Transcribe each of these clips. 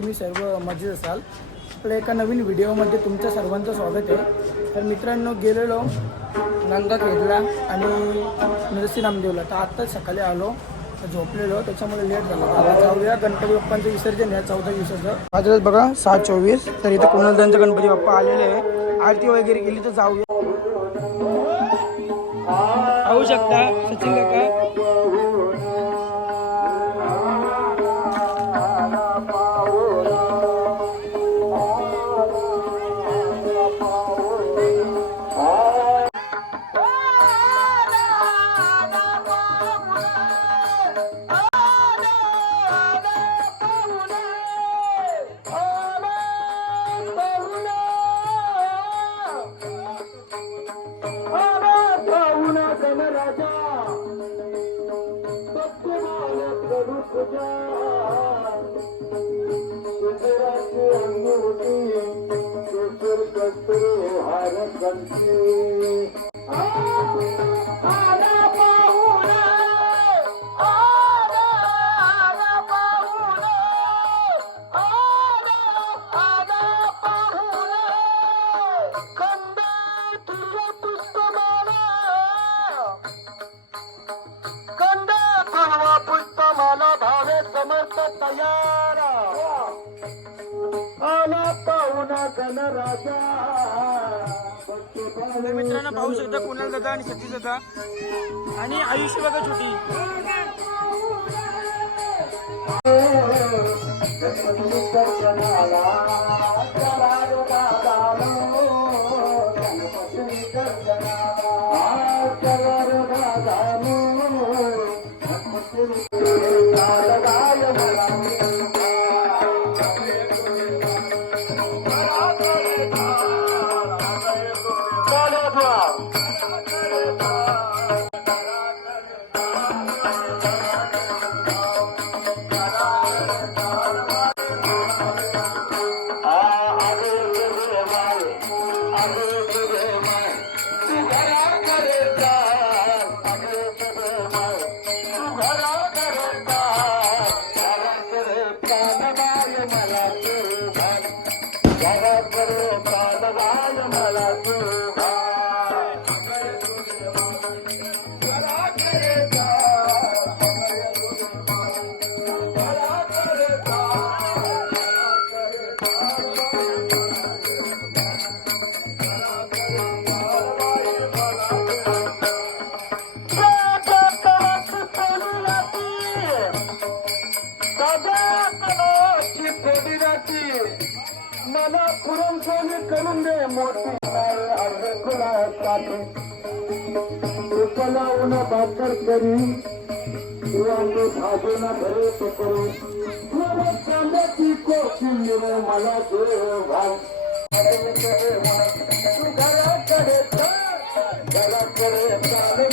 तुम्ही सर्व मजेत असाल. आपल्या एका नवीन व्हिडिओमध्ये तुमच्या सर्वांचं स्वागत आहे. तर मित्रांनो गेलेलो नंदाखेडला आणि नरसी नामदेवला. तर आत्ताच सकाळी आलो झोपलेलो. त्याच्यामुळे लेट झाला. आता जाऊया गणपती बाप्पांचं विसर्जन आहे चौदा विसर्जन माझं बघा सात चोवीस. तर इथं कुणालदांचं गणपती बाप्पा आलेले आहे. आरती वगैरे केली तर जाऊया. पाहू शकता सचिन काका. तर मित्रांनो पाहू शकता कुणाल दादा आणि सतीश दादा. आणि आयुष्य बघा छोटी. मला साखर भाकर करी वांगे भाजून भरे तो करू कांद्याची कोशिंबीर मला देव भाग तू घराकडे चाल, घराकडे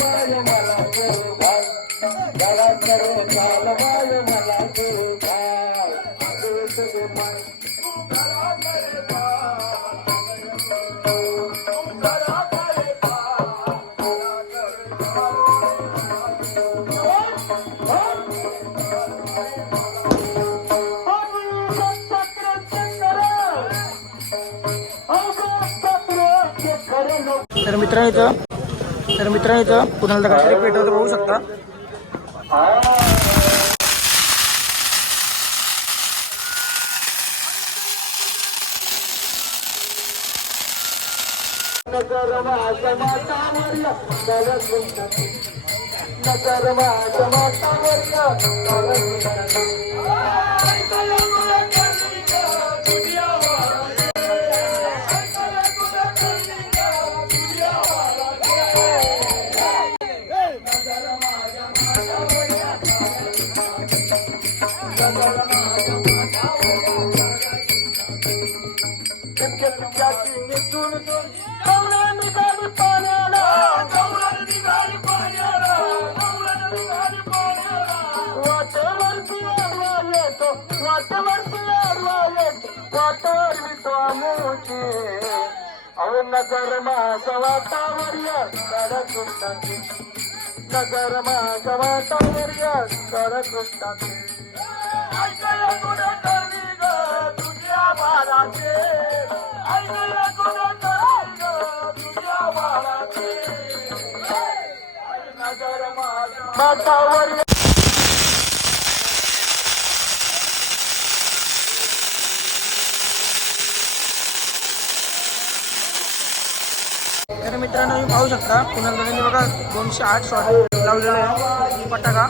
तर मित्रांनो इथं तर मित्रांनो इथं कुणाला दादा काहीतरी पेटवतं बघू शकता. नगर त्याची निघून गवळण निघाली पाण्याला गवळण निघाली पाण्याला गवळण निघाली पाण्याला वाटेवरती आडवा येतो वाटेवरती नगर माझा वाटावर या राधाकृष्णाची नगर माझा तर मित्रांनो तुम्ही पाहू शकता पुन्हा बघा दोनशे आठ शॉट लावलेला आहे. पटाका.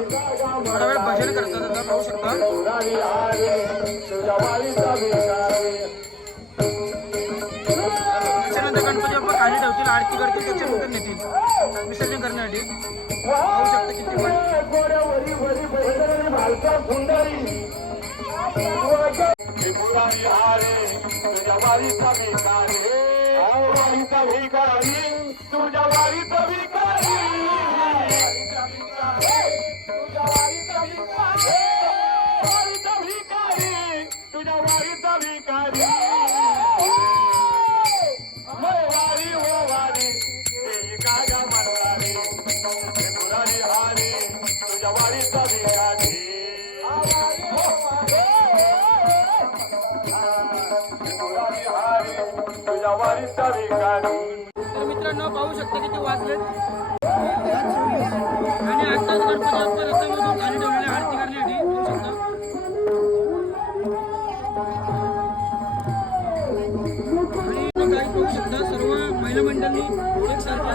थोडा वेळ भजन करतात आता पाहू शकता. त्याच्यानंतर गणपती बाप्पा खाली ठेवतील आरती करतील त्याच्यानंतर नेतील. विसर्जन करण्यासाठी. पाहू शकता किती पण. त्रिपुरारी हारे तुझ्या वारीचा भिकारी तर मित्रांनो पाहू शकता किती वाजलेत. आणि आत्ताच गणपती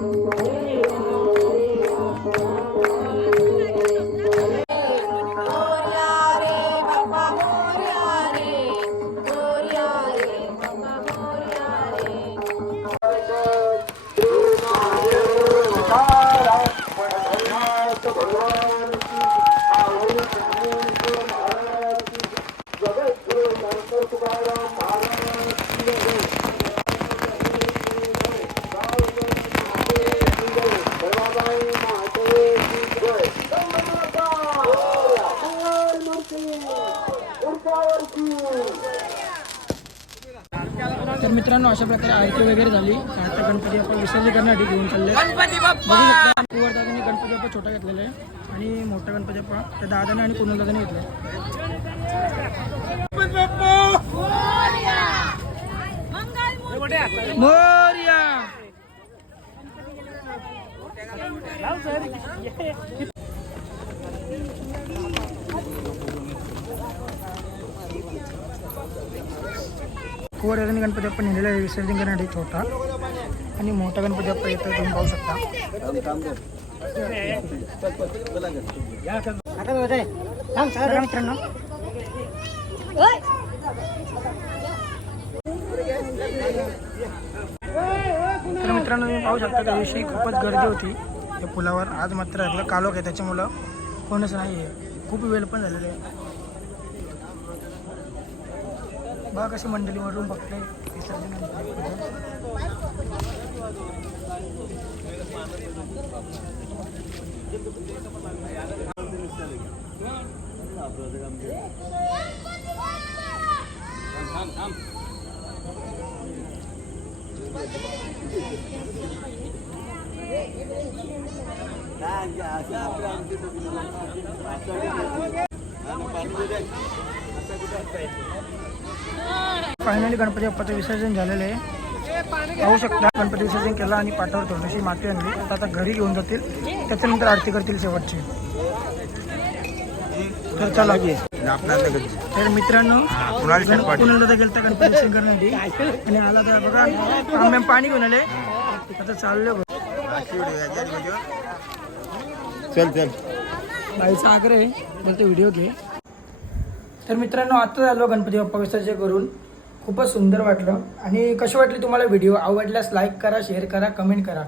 Música मित्रांनो अशा प्रकारे आरती वगैरे झाली. आता गणपती आपण विसर्जन करण्यासाठी घेऊन चालले गणपती बाप्पा! दादाने गणपती बाप्पा छोटा घेतलेला आहे आणि मोठा गणपती बाप्पा त्या दादाने आणि कुणाल दादाने घेतला मोर्या! कुवर दादाने गणपती आपण नेलेला आहे. विसर्जन करण्यासाठी छोटा आणि मोठा गणपती आपण येतो तुम्ही पाहू शकता. मित्रांनो. तर मित्रांनो तुम्ही पाहू शकता त्या दिवशी खूपच गर्दी होती. या पुलावर आज मात्र आपलं कालोख आहे. त्याच्यामुळं कोणच नाही आहे खूप वेळ पण झालेला आहे. बघा कशी मंडळी वरून बघते विसर्जन Finally Ganpati बाप्पाचं विसर्जन झालेलं आहे. पाहू शकता गणपती विसर्जन केलं आणि पाठावर थोडीशी माती आणली. आता आता घरी घेऊन जातील. त्याच्यानंतर आरती करतील शेवटची. तर चला. तर मित्रांनो पुण्याला दादा गेलता गणपती विसर्जन करण्यासाठी? आणि आला तर बघा आंब्या पाणी घेऊन आले. आता चाललो चल चल. बाईचा आग्रह आहे. बोलतो व्हिडिओ घे. तर मित्रांनो आता झालो गणपती बाप्पा विसर्जन करून. खूपच सुंदर वाटलं. आणि कसं वाटली तुम्हाला व्हिडिओ? आवडल्यास लाईक करा शेअर करा कमेंट करा.